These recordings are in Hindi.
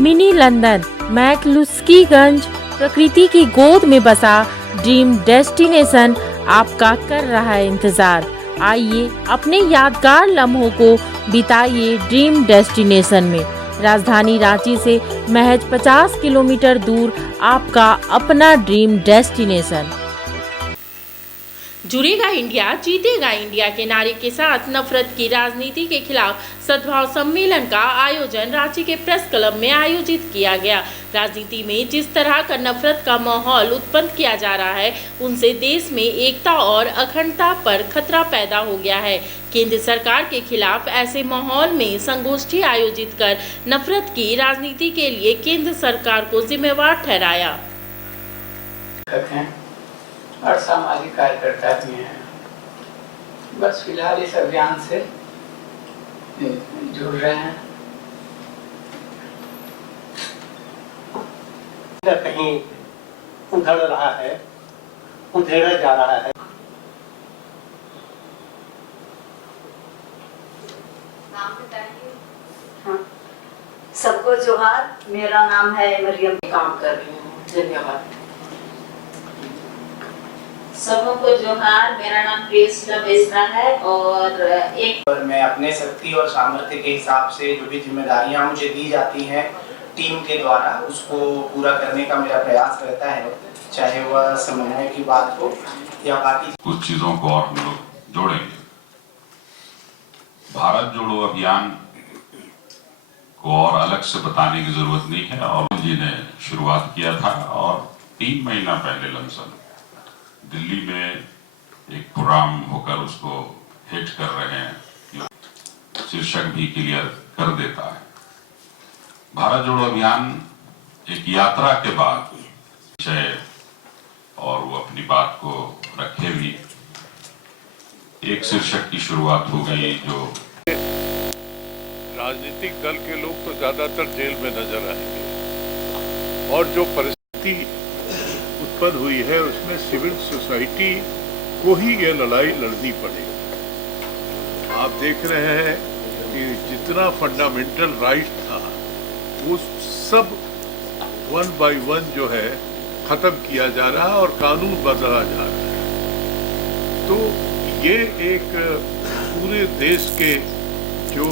मिनी लंदन मैक्लुस्कीगंज प्रकृति की गोद में बसा ड्रीम डेस्टिनेशन आपका कर रहा है इंतजार। आइए अपने यादगार लम्हों को बिताइए ड्रीम डेस्टिनेशन में। राजधानी रांची से महज 50 किलोमीटर दूर आपका अपना ड्रीम डेस्टिनेशन। जुड़ेगा इंडिया जीतेगा इंडिया के नारे के साथ नफरत की राजनीति के खिलाफ सद्भाव सम्मेलन का आयोजन रांची के प्रेस क्लब में आयोजित किया गया। राजनीति में जिस तरह का नफरत का माहौल उत्पन्न किया जा रहा है, उनसे देश में एकता और अखंडता पर खतरा पैदा हो गया है। केंद्र सरकार के खिलाफ ऐसे माहौल में संगोष्ठी आयोजित कर नफरत की राजनीति के लिए केंद्र सरकार को जिम्मेवार ठहराया। और सामाजिक कार्यकर्ता भी हैं। बस फिलहाल इस अभियान से जुड़ रहे हैं। कहीं उधड़ रहा है, उधेड़ा जा रहा है। हाँ। सबको जोहार, मेरा नाम है मरियम। काम कर रही हूँ। धन्यवाद। सबको जोहार, मेरा नाम प्रियसुला बेसरा है और मैं अपने शक्ति और सामर्थ्य के हिसाब से जो भी जिम्मेदारियां मुझे दी जाती हैं टीम के द्वारा, उसको पूरा करने का मेरा प्रयास रहता है, चाहे वह समन्वय की बात हो या बाकी कुछ चीजों को और हम लोग जोड़ेंगे। भारत जोड़ो अभियान को और अलग से बताने की जरूरत नहीं है, और जी ने शुरुआत किया था और 3 महीना पहले लमसम दिल्ली में एक प्रोग्राम होकर उसको हिट कर रहे हैं। शीर्षक भी क्लियर कर देता है। भारत जोड़ो अभियान एक यात्रा के बाद विषय और वो अपनी बात को रखे भी एक शीर्षक की शुरुआत हो गई। जो राजनीतिक दल के लोग तो ज्यादातर जेल में नजर आएंगे, और जो परिस्थिति उत्पन्न हुई है उसमें सिविल सोसाइटी को ही ये लड़ाई लड़नी पड़ेगी। आप देख रहे हैं कि जितना फंडामेंटल राइट था वो सब 1 by 1 जो है खत्म किया जा रहा है और कानून बदला जा रहा है। तो ये एक पूरे देश के जो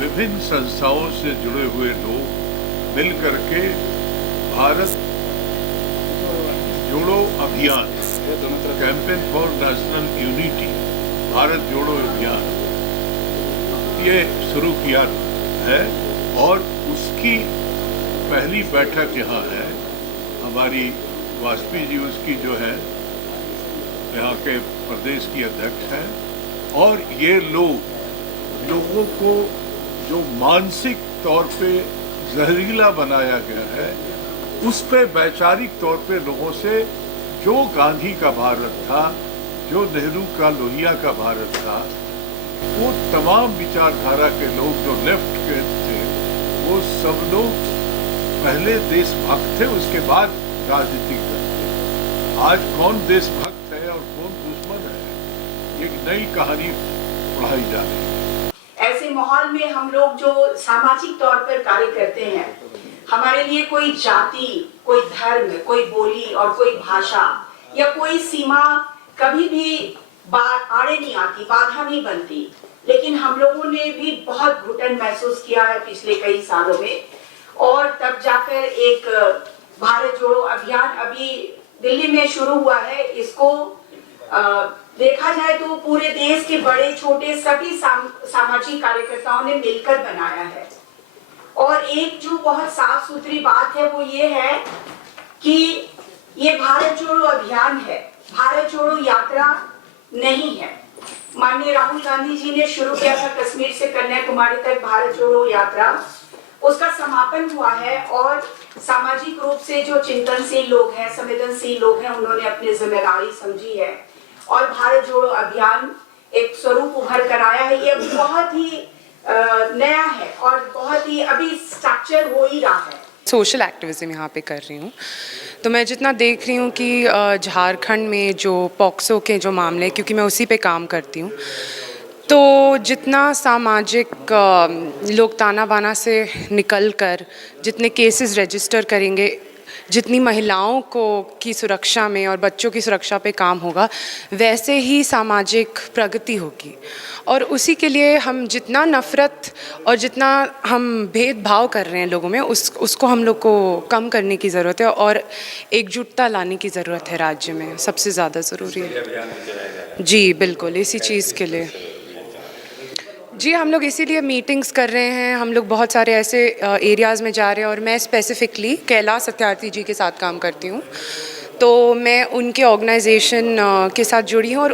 विभिन्न संस्थाओं से जुड़े हुए लोग मिल करके भारत जोड़ो अभियान, campaign for national unity, Bharat जोड़ो अभियान, ये शुरू किया है और उसकी पहली बैठक यहाँ है। हमारी वाजपेयी जी उसकी जो है यहाँ के प्रदेश की अध्यक्ष हैं, और ये लोगों को जो मानसिक तौर पे जहरीला बनाया गया है, उस पे वैचारिक तौर पे लोगों से जो गांधी का भारत था, जो नेहरू का लोहिया का भारत था, वो तमाम विचारधारा के लोग जो लेफ्ट के थे, वो सब लोग पहले देशभक्त थे, उसके बाद राजनीतिक दल थे। आज कौन देशभक्त है और कौन दुश्मन है, एक नई कहानी पढ़ाई जा रही है। ऐसे माहौल में हम लोग जो सामाजिक तौर पर कार्य करते हैं, हमारे लिए कोई जाति, कोई धर्म, कोई बोली और कोई भाषा या कोई सीमा कभी भी आड़े नहीं आती, बाधा नहीं बनती। लेकिन हम लोगों ने भी बहुत घुटन महसूस किया है पिछले कई सालों में, और तब जाकर एक भारत जोड़ो अभियान अभी दिल्ली में शुरू हुआ है। इसको देखा जाए तो पूरे देश के बड़े छोटे सभी सामाजिक कार्यकर्ताओं ने मिलकर बनाया है। और एक जो बहुत साफ सुथरी बात है वो ये है कि ये भारत जोड़ो अभियान है, भारत जोड़ो यात्रा नहीं है। माननीय राहुल गांधी जी ने शुरू किया था कश्मीर से कन्याकुमारी तक भारत जोड़ो यात्रा, उसका समापन हुआ है, और सामाजिक रूप से जो चिंतनशील लोग हैं, संवेदनशील लोग हैं, उन्होंने अपनी जिम्मेदारी समझी है और भारत जोड़ो अभियान एक स्वरूप उभर कर आया है। ये बहुत ही नया है और बहुत ही अभी स्ट्रक्चर हो ही रहा है। सोशल एक्टिविज्म यहाँ पे कर रही हूँ, तो मैं जितना देख रही हूँ कि झारखंड में जो पॉक्सो के जो मामले, क्योंकि मैं उसी पे काम करती हूँ, तो जितना सामाजिक लोग ताना बाना से निकलकर जितने केसेस रजिस्टर करेंगे, जितनी महिलाओं को की सुरक्षा में और बच्चों की सुरक्षा पे काम होगा, वैसे ही सामाजिक प्रगति होगी। और उसी के लिए हम जितना नफ़रत और जितना हम भेदभाव कर रहे हैं लोगों में, उसको हम लोग को कम करने की ज़रूरत है और एकजुटता लाने की ज़रूरत है राज्य में, सबसे ज़्यादा ज़रूरी है। जी बिल्कुल, इसी चीज़ के लिए जी हम लोग इसीलिए मीटिंग्स कर रहे हैं। हम लोग बहुत सारे ऐसे एरियाज़ में जा रहे हैं और मैं स्पेसिफ़िकली कैलाश सत्यार्थी जी के साथ काम करती हूँ, तो मैं उनके ऑर्गेनाइजेशन के साथ जुड़ी हूँ और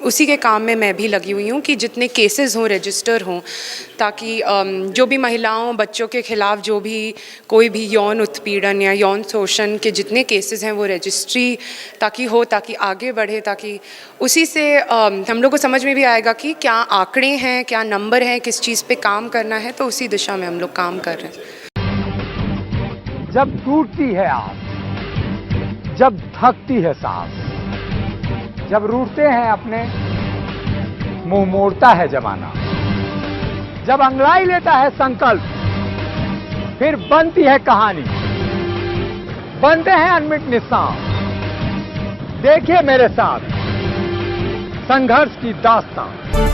उसी के काम में मैं भी लगी हुई हूँ कि जितने केसेस हों रजिस्टर हों, ताकि जो भी महिलाओं बच्चों के ख़िलाफ़ जो भी कोई भी यौन उत्पीड़न या यौन शोषण के जितने केसेस हैं वो रजिस्ट्री ताकि आगे बढ़े, ताकि उसी से हम लोग को समझ में भी आएगा कि क्या आंकड़े हैं, क्या नंबर हैं, किस चीज़ पे काम करना है। तो उसी दिशा में हम लोग काम कर रहे हैं। जब टूटती है आस, जब थकती है सांस, जब रूठते हैं अपने मुंह मोड़ता है जमाना, जब अंगड़ाई लेता है संकल्प, फिर बनती है कहानी, बनते हैं अनमिट निशान। देखिए मेरे साथ संघर्ष की दास्तान।